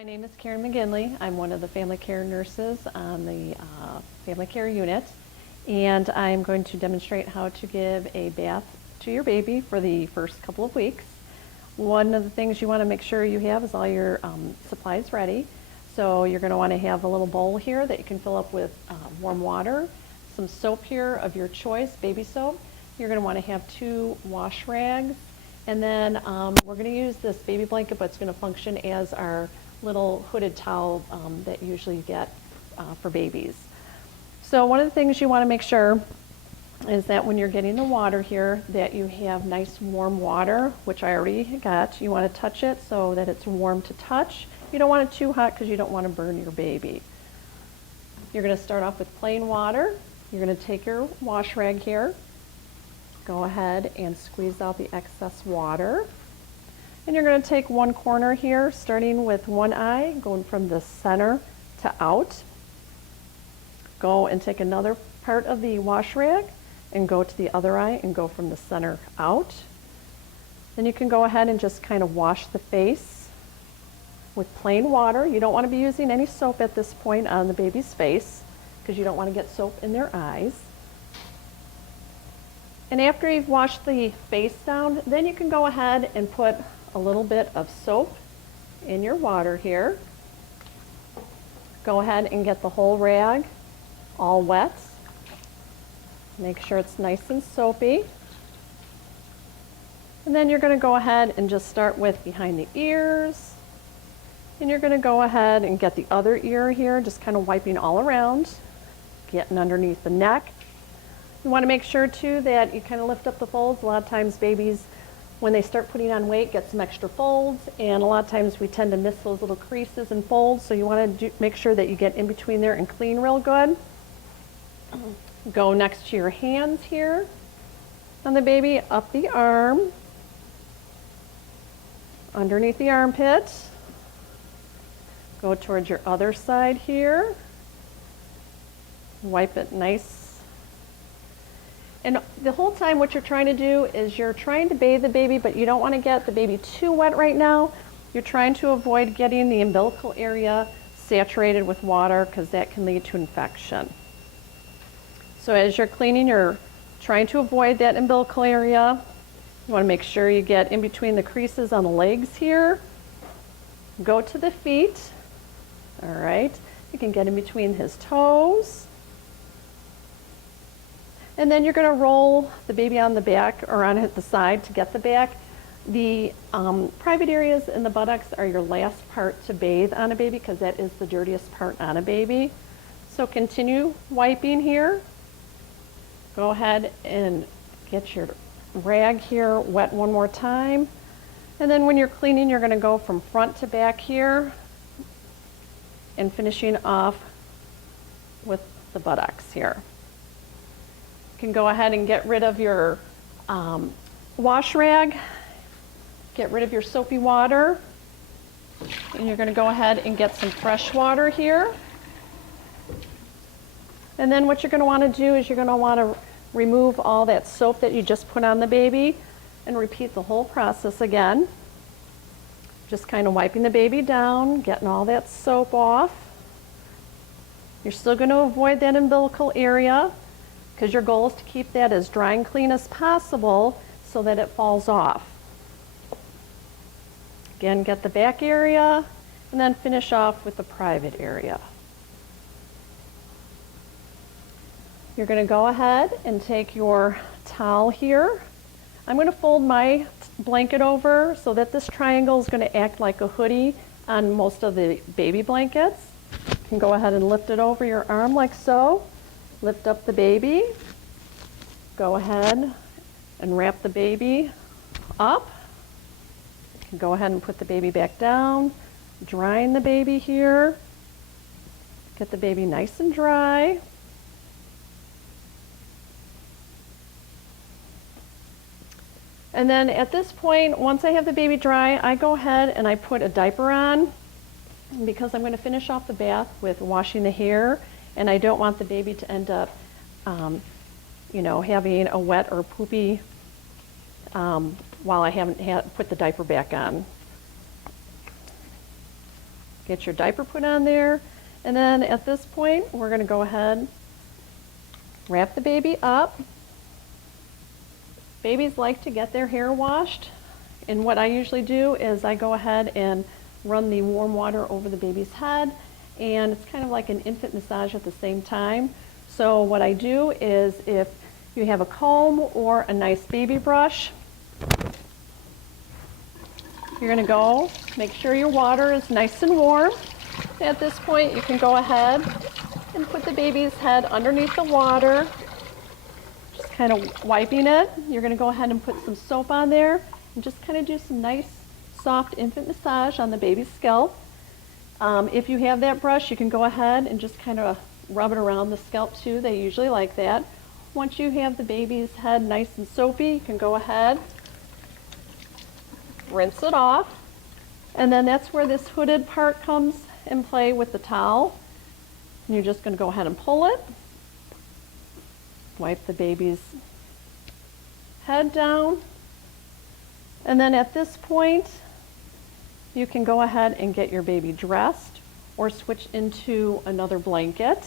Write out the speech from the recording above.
My name is Karen McGinley. I'm one of the family care nurses on the family care unit, and I'm going to demonstrate how to give a bath to your baby for the first couple of weeks. One of the things you want to make sure you have is all your supplies ready. So you're going to want to have a little bowl here that you can fill up with warm water, some soap here of your choice, baby soap. You're going to want to have 2 wash rags, and then we're going to use this baby blanket, but it's going to function as our little hooded towel that you usually get for babies. So one of the things you want to make sure is that when you're getting the water here, that you have nice warm water, which I already got. You want to touch it so that it's warm to touch. You don't want it too hot because you don't want to burn your baby. You're going to start off with plain water. You're going to take your wash rag here, go ahead and squeeze out the excess water. And you're going to take one corner here, starting with one eye, going from the center to out. Go and take another part of the wash rag and go to the other eye and go from the center out. Then you can go ahead and just kind of wash the face with plain water. You don't want to be using any soap at this point on the baby's face because you don't want to get soap in their eyes. And after you've washed the face down, then you can go ahead and put a little bit of soap in your water here. Go ahead and get the whole rag all wet. Make sure it's nice and soapy. And then you're going to go ahead and just start with behind the ears. And you're going to go ahead and get the other ear here, just kind of wiping all around, getting underneath the neck. You want to make sure too that you kind of lift up the folds. A lot of times babies, when they start putting on weight, get some extra folds, and a lot of times we tend to miss those little creases and folds, so you want to make sure that you get in between there and clean real good. Go next to your hands here on the baby, up the arm, underneath the armpit. Go towards your other side here. Wipe it nice. And the whole time what you're trying to do is you're trying to bathe the baby, but you don't want to get the baby too wet right now. You're trying to avoid getting the umbilical area saturated with water because that can lead to infection. So as you're cleaning, you're trying to avoid that umbilical area. You want to make sure you get in between the creases on the legs here. Go to the feet. All right. You can get in between his toes. And then you're going to roll the baby on the back or on the side to get the back. The private areas in the buttocks are your last part to bathe on a baby because that is the dirtiest part on a baby. So continue wiping here. Go ahead and get your rag here wet one more time. And then when you're cleaning, you're going to go from front to back here and finishing off with the buttocks here. You can go ahead and get rid of your wash rag, get rid of your soapy water, and you're going to go ahead and get some fresh water here. And then what you're going to want to do is you're going to want to remove all that soap that you just put on the baby and repeat the whole process again. Just kind of wiping the baby down, getting all that soap off. You're still going to avoid that umbilical area because your goal is to keep that as dry and clean as possible so that it falls off. Again, get the back area and then finish off with the private area. You're going to go ahead and take your towel here. I'm going to fold my blanket over so that this triangle is going to act like a hoodie on most of the baby blankets. You can go ahead and lift it over your arm like so. Lift up the baby. Go ahead and wrap the baby up. You can go ahead and put the baby back down. Drying the baby here. Get the baby nice and dry. And then at this point, once I have the baby dry, I go ahead and I put a diaper on because I'm going to finish off the bath with washing the hair, and I don't want the baby to end up, having a wet or poopy while I haven't put the diaper back on. Get your diaper put on there. And then at this point, we're going to go ahead, wrap the baby up. Babies like to get their hair washed. And what I usually do is I go ahead and run the warm water over the baby's head. And it's kind of like an infant massage at the same time. So what I do is if you have a comb or a nice baby brush, you're going to go make sure your water is nice and warm. At this point, you can go ahead and put the baby's head underneath the water, just kind of wiping it. You're going to go ahead and put some soap on there and just kind of do some nice, soft infant massage on the baby's scalp. If you have that brush, you can go ahead and just kind of rub it around the scalp too. They usually like that. Once you have the baby's head nice and soapy, you can go ahead, rinse it off, and then that's where this hooded part comes in play with the towel. And you're just going to go ahead and pull it, wipe the baby's head down, and then at this point you can go ahead and get your baby dressed or switch into another blanket.